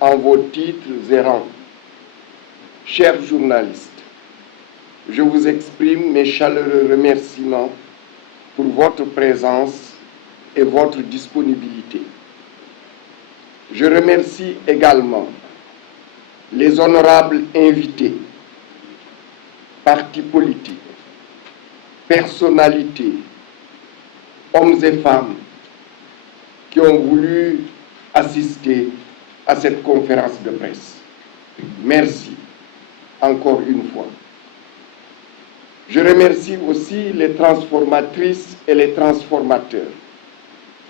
en vos titres et rangs. Chers journalistes, je vous exprime mes chaleureux remerciements pour votre présence et votre disponibilité. Je remercie également les honorables invités, partis politiques, personnalités, hommes et femmes qui ont voulu assister à cette conférence de presse. Merci encore une fois. Je remercie aussi les transformatrices et les transformateurs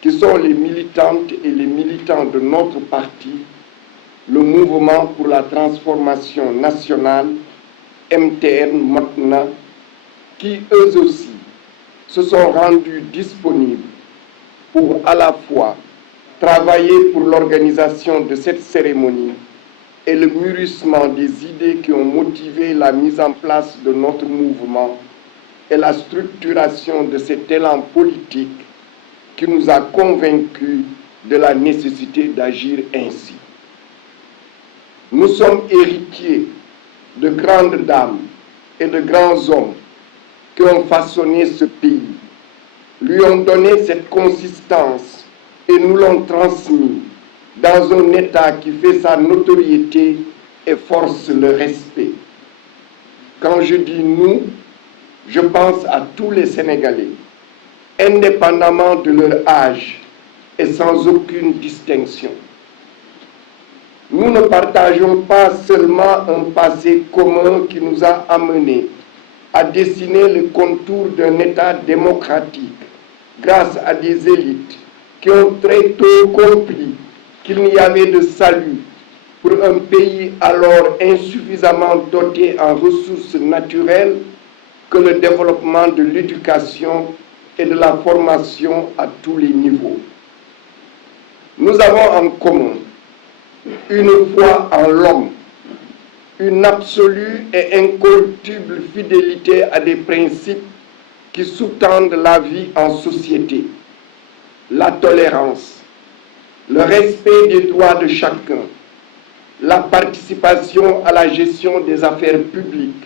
qui sont les militantes et les militants de notre parti, le Mouvement pour la transformation nationale, MTN Motna, qui eux aussi se sont rendus disponibles pour à la fois travailler pour l'organisation de cette cérémonie et le mûrissement des idées qui ont motivé la mise en place de notre mouvement et la structuration de cet élan politique qui nous a convaincus de la nécessité d'agir ainsi. Nous sommes héritiers de grandes dames et de grands hommes qui ont façonné ce pays, lui ont donné cette consistance et nous l'ont transmis dans un État qui fait sa notoriété et force le respect. Quand je dis nous, je pense à tous les Sénégalais, indépendamment de leur âge et sans aucune distinction. Nous ne partageons pas seulement un passé commun qui nous a amenés à dessiner le contour d'un État démocratique grâce à des élites qui ont très tôt compris qu'il n'y avait de salut pour un pays alors insuffisamment doté en ressources naturelles que le développement de l'éducation et de la formation à tous les niveaux. Nous avons en commun une foi en l'homme, une absolue et incorruptible fidélité à des principes qui sous-tendent la vie en société, la tolérance, le respect des droits de chacun, la participation à la gestion des affaires publiques,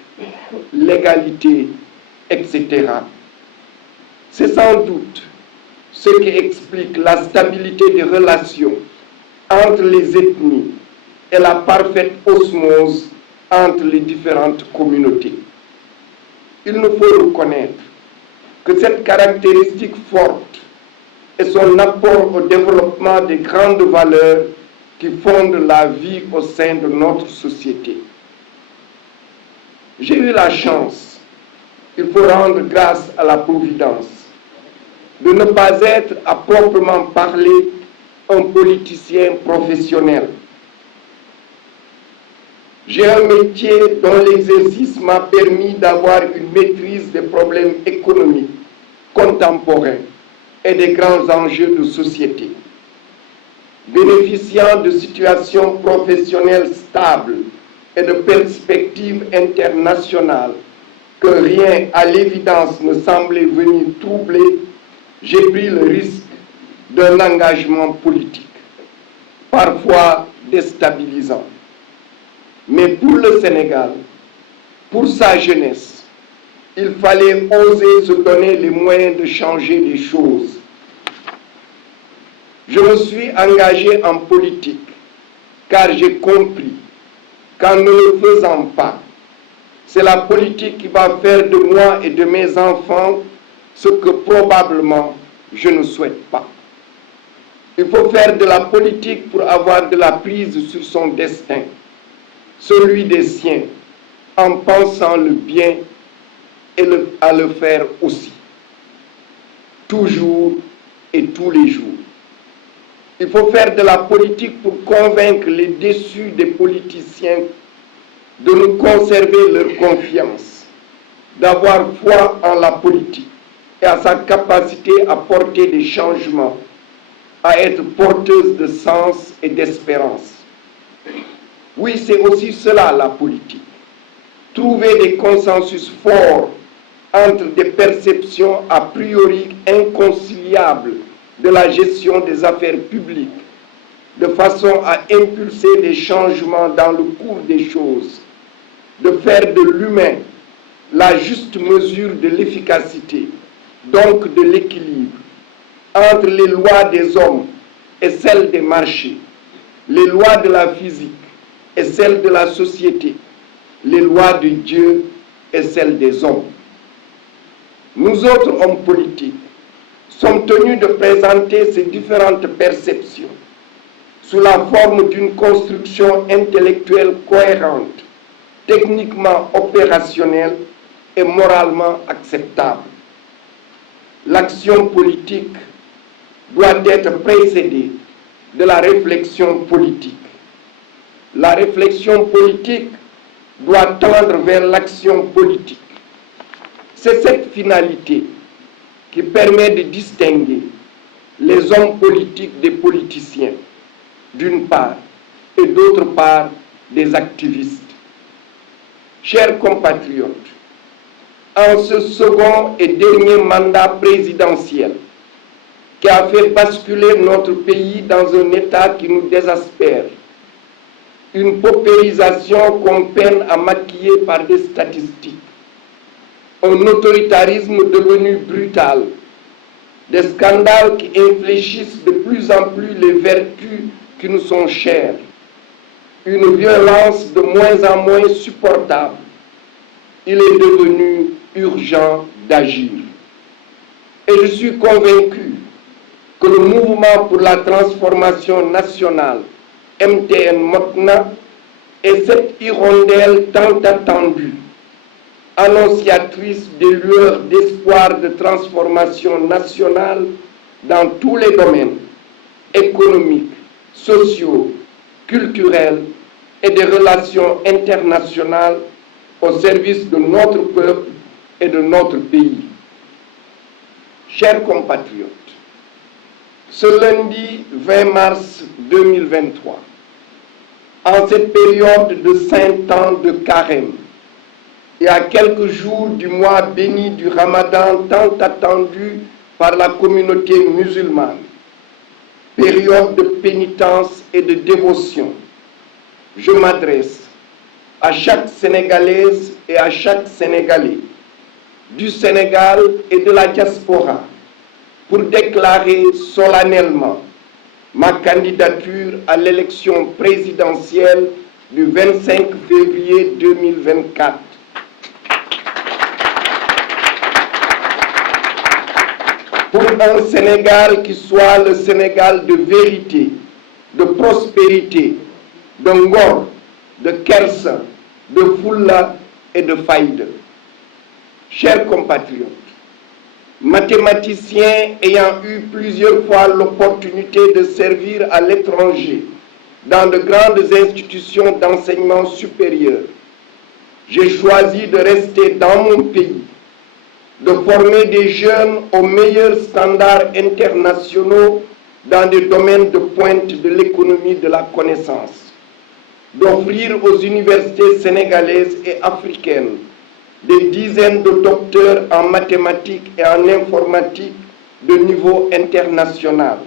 l'égalité, etc. C'est sans doute ce qui explique la stabilité des relations entre les ethnies et la parfaite osmose entre les différentes communautés. Il nous faut reconnaître que cette caractéristique forte et son apport au développement des grandes valeurs qui fondent la vie au sein de notre société. J'ai eu la chance, il faut rendre grâce à la Providence, de ne pas être à proprement parler un politicien professionnel. J'ai un métier dont l'exercice m'a permis d'avoir une maîtrise des problèmes économiques, contemporains et des grands enjeux de société. Bénéficiant de situations professionnelles stables et de perspectives internationales que rien à l'évidence ne semblait venir troubler, j'ai pris le risque d'un engagement politique, parfois déstabilisant. Mais pour le Sénégal, pour sa jeunesse, il fallait oser se donner les moyens de changer les choses. Je me suis engagé en politique car j'ai compris qu'en ne le faisant pas, c'est la politique qui va faire de moi et de mes enfants ce que probablement je ne souhaite pas. Il faut faire de la politique pour avoir de la prise sur son destin, celui des siens, en pensant le bien et à le faire aussi, toujours et tous les jours. Il faut faire de la politique pour convaincre les déçus des politiciens de nous conserver leur confiance, d'avoir foi en la politique et à sa capacité à porter des changements, à être porteuse de sens et d'espérance. Oui, c'est aussi cela la politique. Trouver des consensus forts entre des perceptions a priori inconciliables de la gestion des affaires publiques, de façon à impulser des changements dans le cours des choses, de faire de l'humain la juste mesure de l'efficacité, donc de l'équilibre, entre les lois des hommes et celles des marchés, les lois de la physique et celles de la société, les lois de Dieu et celles des hommes. Nous autres hommes politiques sommes tenus de présenter ces différentes perceptions sous la forme d'une construction intellectuelle cohérente, techniquement opérationnelle et moralement acceptable. L'action politique doit être précédée de la réflexion politique. La réflexion politique doit tendre vers l'action politique. C'est cette finalité qui permet de distinguer les hommes politiques des politiciens, d'une part, et d'autre part, des activistes. Chers compatriotes, en ce second et dernier mandat présidentiel qui a fait basculer notre pays dans un état qui nous désespère, une paupérisation qu'on peine à maquiller par des statistiques, un autoritarisme devenu brutal, des scandales qui infléchissent de plus en plus les vertus qui nous sont chères, une violence de moins en moins supportable, il est devenu urgent d'agir. Et je suis convaincu que le mouvement pour la transformation nationale, MTN-MOTNA, est cette hirondelle tant attendue, annonciatrice des lueurs d'espoir de transformation nationale dans tous les domaines économiques, sociaux, culturels et des relations internationales au service de notre peuple et de notre pays. Chers compatriotes, ce lundi 20 mars 2023, en cette période de 5 ans de carême, et à quelques jours du mois béni du Ramadan tant attendu par la communauté musulmane, période de pénitence et de dévotion, je m'adresse à chaque Sénégalaise et à chaque Sénégalais du Sénégal et de la diaspora pour déclarer solennellement ma candidature à l'élection présidentielle du 25 février 2024. Pour un Sénégal qui soit le Sénégal de vérité, de prospérité, de ngor, de kersa, de fulla et de faïda. Chers compatriotes, mathématiciens ayant eu plusieurs fois l'opportunité de servir à l'étranger dans de grandes institutions d'enseignement supérieur, j'ai choisi de rester dans mon pays, de former des jeunes aux meilleurs standards internationaux dans des domaines de pointe de l'économie de la connaissance, d'offrir aux universités sénégalaises et africaines des dizaines de docteurs en mathématiques et en informatique de niveau international,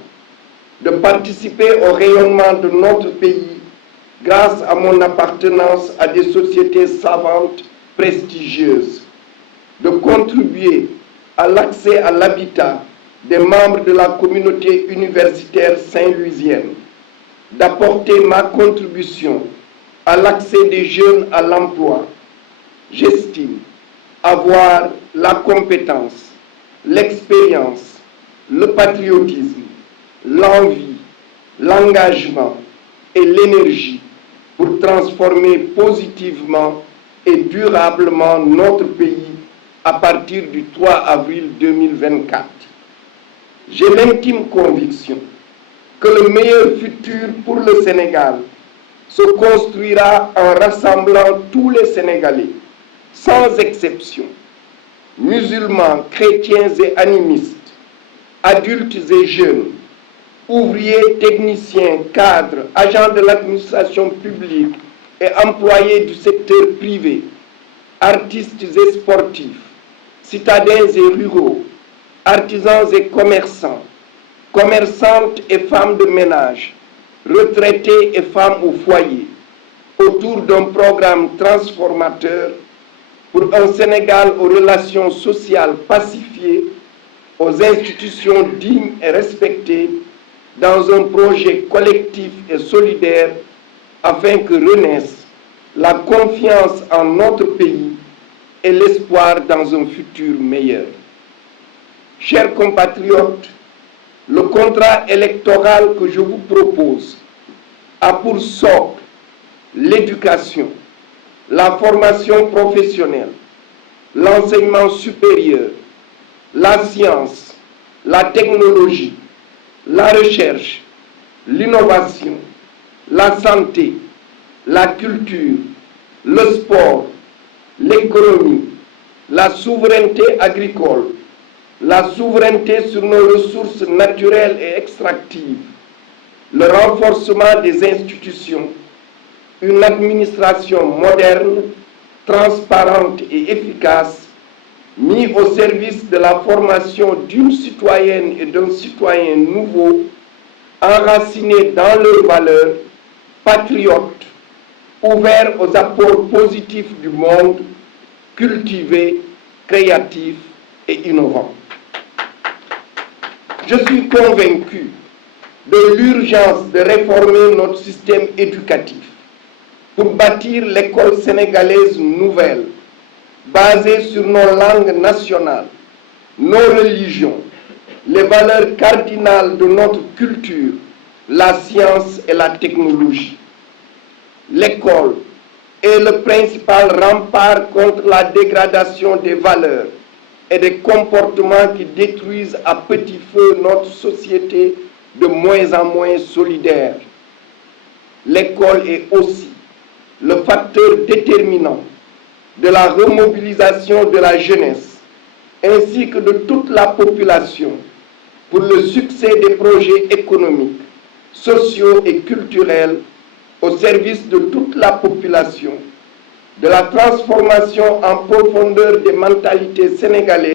de participer au rayonnement de notre pays grâce à mon appartenance à des sociétés savantes prestigieuses, de contribuer à l'accès à l'habitat des membres de la communauté universitaire saint-louisienne, d'apporter ma contribution à l'accès des jeunes à l'emploi. J'estime avoir la compétence, l'expérience, le patriotisme, l'envie, l'engagement et l'énergie pour transformer positivement et durablement notre pays à partir du 3 avril 2024. J'ai l'intime conviction que le meilleur futur pour le Sénégal se construira en rassemblant tous les Sénégalais, sans exception, musulmans, chrétiens et animistes, adultes et jeunes, ouvriers, techniciens, cadres, agents de l'administration publique et employés du secteur privé, artistes et sportifs, citadins et ruraux, artisans et commerçants, commerçantes et femmes de ménage, retraités et femmes au foyer, autour d'un programme transformateur pour un Sénégal aux relations sociales pacifiées, aux institutions dignes et respectées, dans un projet collectif et solidaire afin que renaisse la confiance en notre pays et l'espoir dans un futur meilleur. Chers compatriotes, le contrat électoral que je vous propose a pour socle l'éducation, la formation professionnelle, l'enseignement supérieur, la science, la technologie, la recherche, l'innovation, la santé, la culture, le sport, l'économie, la souveraineté agricole, la souveraineté sur nos ressources naturelles et extractives, le renforcement des institutions, une administration moderne, transparente et efficace, mis au service de la formation d'une citoyenne et d'un citoyen nouveau, enracinés dans leurs valeurs, patriotes, ouverts aux apports positifs du monde, cultivés, créatifs et innovants. Je suis convaincu de l'urgence de réformer notre système éducatif pour bâtir l'école sénégalaise nouvelle, basée sur nos langues nationales, nos religions, les valeurs cardinales de notre culture, la science et la technologie. L'école est le principal rempart contre la dégradation des valeurs et des comportements qui détruisent à petit feu notre société de moins en moins solidaire. L'école est aussi le facteur déterminant de la remobilisation de la jeunesse ainsi que de toute la population pour le succès des projets économiques, sociaux et culturels au service de toute la population, de la transformation en profondeur des mentalités sénégalaises.